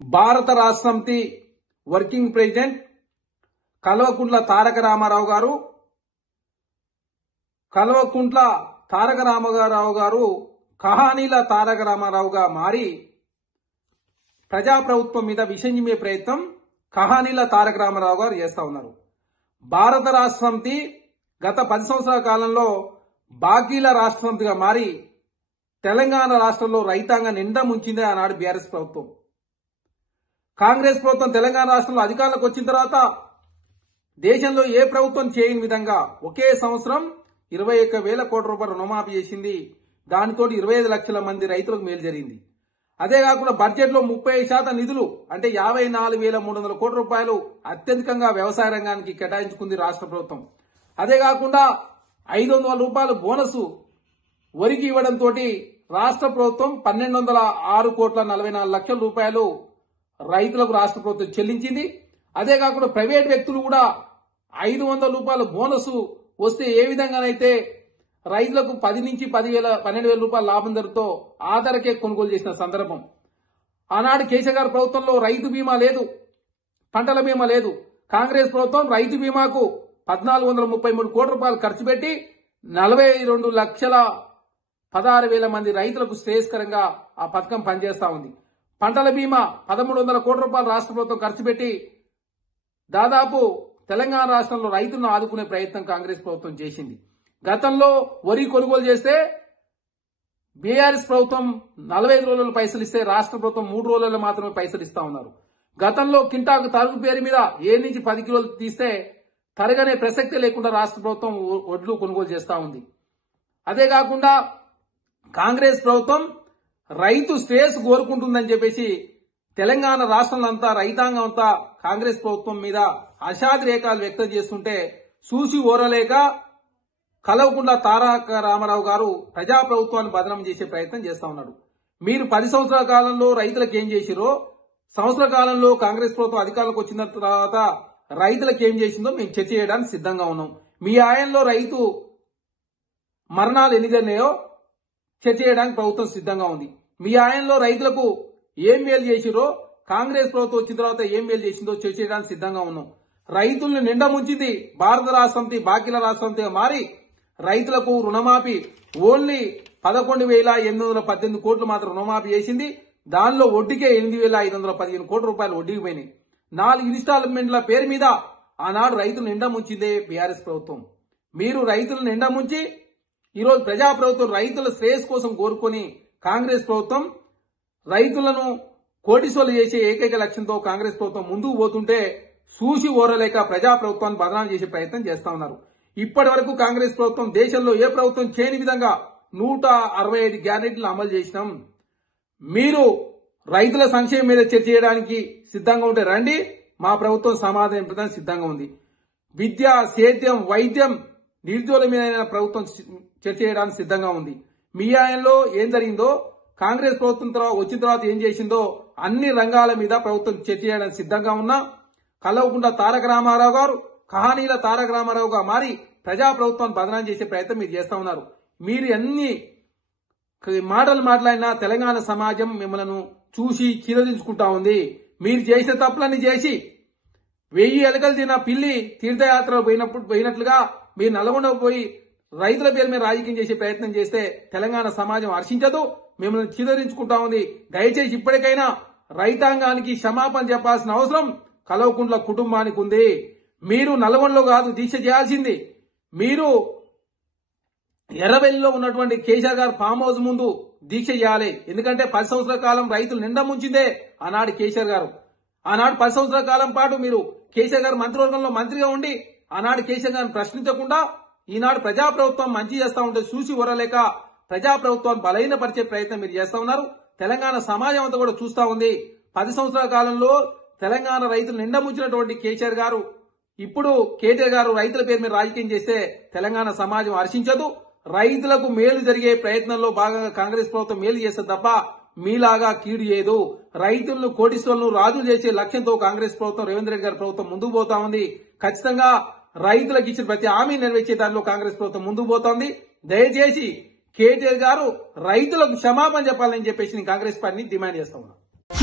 భారత రాష్ట్ర సమితి వర్కింగ్ ప్రెసిడెంట్ కల్వకుంట్ల తారక రామారావు గారు కహానీల తారక రామారావుగా మారి ప్రజాప్రభుత్వం మీద విషం చిమ్మే ప్రయత్నం కహానీల తారక రామారావు గారు చేస్తా ఉన్నారు. భారత రాష్ట్ర సమితి గత 10 సంవత్సరాల కాలంలో బాకీల రాష్ట్ర సమితిగా మారి తెలంగాణ రాష్ట్రంలో రైతాంగం నిండా ముంచిందే ఆనాడు బీఆర్ఎస్ ప్రభుత్వం. కాంగ్రెస్ ప్రభుత్వం తెలంగాణ రాష్ట్రంలో అధికారంలోకి వచ్చిన తర్వాత దేశంలో ఏ ప్రభుత్వం చేయని విధంగా ఒకే సంవత్సరం 21,000 కోట్ల రూపాయలు రుణమాఫీ చేసింది. దానితో 25 లక్షల మంది రైతులకు మేలు జరిగింది. అదే కాకుండా బడ్జెట్ లో 30% నిధులు అంటే 54,300 కోట్ల రూపాయలు అత్యధికంగా వ్యవసాయ రంగానికి కేటాయించుకుంది రాష్ట్ర ప్రభుత్వం. అదే కాకుండా 500 రూపాయలు బోనస్ వరికి ఇవ్వడంతో రాష్ట్ర ప్రభుత్వం 1,206 కోట్ల 44 లక్షల రూపాయలు రైతులకు రాష్ట్ర ప్రభుత్వం చెల్లించింది. అదే కాకుండా ప్రైవేట్ వ్యక్తులు కూడా 500 రూపాయల బోనస్ వస్తే ఏ విధంగానైతే రైతులకు 10 నుంచి 12,000 రూపాయల లాభం ధరతో ఆధారకే కొనుగోలు చేసిన సందర్భం. ఆనాడు కేసీఆర్ గారి ప్రభుత్వంలో రైతు బీమా లేదు, పంటల బీమా లేదు. కాంగ్రెస్ ప్రభుత్వం రైతు బీమాకు 1,433 కోట్ల రూపాయలు ఖర్చు పెట్టి 42,16,000 మంది రైతులకు శ్రేయస్కరంగా ఆ పథకం పనిచేస్తా ఉంది. పంటల బీమా 1,300 కోట్ల రూపాయలు రాష్ట్ర ప్రభుత్వం ఖర్చు పెట్టి దాదాపు తెలంగాణ రాష్ట్రంలో రైతులను ఆదుకునే ప్రయత్నం కాంగ్రెస్ ప్రభుత్వం చేసింది. గతంలో వరి కొనుగోలు చేస్తే బీఆర్ఎస్ ప్రభుత్వం 45 రోజుల్లో పైసలు ఇస్తే రాష్ట్ర ప్రభుత్వం 3 రోజుల్లో మాత్రమే పైసలు ఇస్తా ఉన్నారు. గతంలో కింటాకు తరుగు పేరు మీద 7 నుంచి 10 కిలోలు తీస్తే తరగనే ప్రసక్తే లేకుండా రాష్ట్ర ప్రభుత్వం వడ్లు కొనుగోలు చేస్తా ఉంది. అదే కాకుండా కాంగ్రెస్ ప్రభుత్వం రైతు శ్రేయస్సు కోరుకుంటుందని చెప్పేసి తెలంగాణ రాష్ట్రంలో అంతా రైతాంగం అంతా కాంగ్రెస్ ప్రభుత్వం మీద అషాద్రేకాలు వ్యక్తం చేస్తుంటే చూసి ఓరలేక కల్వకుంట్ల తారక రామారావు గారు ప్రజాప్రభుత్వాన్ని బదనాం చేసే ప్రయత్నం చేస్తా ఉన్నాడు. మీరు 10 సంవత్సరాల కాలంలో రైతులకు ఏం చేసిరో, సంవత్సర కాలంలో కాంగ్రెస్ ప్రభుత్వం అధికారంలోకి వచ్చిన తర్వాత రైతులకు ఏం చేసిందో మేము చర్చ చేయడానికి సిద్ధంగా ఉన్నాం. మీ ఆయంలో రైతు మరణాలు ఎన్ని జరినాయో చర్చ చేయడానికి ప్రభుత్వం సిద్ధంగా ఉంది. మీ ఆయంలో రైతులకు ఏం మేలు చేసిరో, కాంగ్రెస్ ప్రభుత్వం వచ్చిన తర్వాత ఏం మేలు చేసిందో చర్చ చేయడానికి సిద్ధంగా ఉన్నాం. రైతులను నిండా ముంచింది భారత రాష్ట్ర సమితి బాకీల రాష్ట్ర సమితిగా మారి రైతులకు రుణమాఫీ ఓన్లీ 11,818 కోట్లు మాత్రం రుణమాఫీ చేసింది. దానిలో వడ్డీకే 8,515 కోట్ల రూపాయలు వడ్డీకి పోయినాయి. 4 ఇన్స్టాల్మెంట్ల పేరు మీద ఆనాడు రైతులు నిండా ముంచిందే బీఆర్ఎస్ ప్రభుత్వం. మీరు రైతులను నిండా ముంచి ఈరోజు ప్రజాప్రభుత్వం రైతుల శ్రేయస్ కోసం కోరుకొని కాంగ్రెస్ ప్రభుత్వం రైతులను కోటీశ్వర్లు చేసే ఏకైక లక్ష్యంతో కాంగ్రెస్ ప్రభుత్వం ముందుకు పోతుంటే చూసి ఓరలేక ప్రజాప్రభుత్వాన్ని బదనాం చేసే ప్రయత్నం చేస్తా ఉన్నారు. ఇప్పటి వరకు కాంగ్రెస్ ప్రభుత్వం దేశంలో ఏ ప్రభుత్వం చేయని విధంగా 165 గ్యారెంటీలు అమలు చేసినాం. మీరు రైతుల సంక్షేమం మీద చర్చ చేయడానికి సిద్ధంగా ఉంటే రండి, మా ప్రభుత్వం సమాధానం ఇవ్వడానికి సిద్ధంగా ఉంది. విద్య, సేద్యం, వైద్యం, నిరుద్యోగుల మీద ప్రభుత్వం చర్చ చేయడానికి సిద్ధంగా ఉంది. మీ ఆయంలో ఏం జరిగిందో, కాంగ్రెస్ ప్రభుత్వం వచ్చిన తర్వాత ఏం చేసిందో అన్ని రంగాల మీద ప్రభుత్వం చర్చ చేయడానికి సిద్ధంగా ఉన్నా. కల్వకుంట్ల తారక రామారావు గారు కహానీల తారక రామారావుగా మారి ప్రజాప్రభుత్వాన్ని బదనాం చేసే ప్రయత్నం మీరు చేస్తా ఉన్నారు. మీరు ఎన్ని మాటలు మాట్లాడినా తెలంగాణ సమాజం మిమ్మల్ని చూసి చీరదించుకుంటా ఉంది. మీరు చేసిన తప్పులన్నీ చేసి 1000 ఎలకలు తిన్న పిల్లి తీర్థయాత్ర పోయినట్లుగా మీరు నల్గొండ పోయి రైతుల పేరు మీద రాజకీయం చేసే ప్రయత్నం చేస్తే తెలంగాణ సమాజం హర్షించదు, మిమ్మల్ని చీదరించుకుంటా ఉంది. దయచేసి ఇప్పటికైనా రైతాంగానికి క్షమాపణ చెప్పాల్సిన అవసరం కల్వకుంట్ల కుటుంబానికి ఉంది. మీరు నల్గొండలో కాదు దీక్ష చేయాల్సింది, మీరు ఎర్రబెల్లిలో ఉన్నటువంటి కేసీఆర్ గారు ఫామ్ హౌస్ ముందు దీక్ష చేయాలి. ఎందుకంటే 10 సంవత్సరాల కాలం రైతులు నిండా ముంచిందే ఆనాడు కేసీఆర్ గారు. ఆనాడు 10 సంవత్సరాల కాలం పాటు మీరు కేసీఆర్ గారు మంత్రివర్గంలో మంత్రిగా ఉండి ఆనాడు కేసీఆర్ గారిని ప్రశ్నించకుండా ఈనాడు ప్రజాప్రభుత్వం మంచి చేస్తా ఉంటే చూసి వరలేక ప్రజాప్రభుత్వాన్ని బలహీనపరిచే ప్రయత్నం మీరు చేస్తా ఉన్నారు. తెలంగాణ సమాజం అంతా కూడా చూస్తా ఉంది. 10 సంవత్సరాల కాలంలో తెలంగాణ రైతులు నిండా ముంచినటువంటి కేసీఆర్ గారు ఇప్పుడు కేటీఆర్ గారు రైతుల పేరు మీద రాజకీయం చేస్తే తెలంగాణ సమాజం హర్షించదు. రైతులకు మేలు జరిగే ప్రయత్నంలో భాగంగా కాంగ్రెస్ ప్రభుత్వం మేలు చేస్తుంది తప్ప మీలాగా కీడు చేయదు. రైతులను కోటీశ్వరులను రాజులు చేసే లక్ష్యంతో కాంగ్రెస్ ప్రభుత్వం రేవంత్ రెడ్డి గారి ప్రభుత్వం ముందుకు పోతా ఉంది. ఖచ్చితంగా రైతులకు ఇచ్చిన ప్రతి హామీ నెరవేర్చే దానిలో కాంగ్రెస్ ప్రభుత్వం ముందుకు పోతోంది. దయచేసి కేటీఆర్ గారు రైతులకు క్షమాపణ చెప్పాలని చెప్పేసి నేను కాంగ్రెస్ పార్టీని డిమాండ్ చేస్తా ఉన్నాను.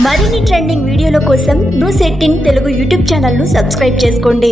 మరిన్ని ట్రెండింగ్ వీడియోల కోసం న్యూస్ 18 తెలుగు యూట్యూబ్ ఛానల్ ను సబ్స్క్రైబ్ చేసుకోండి.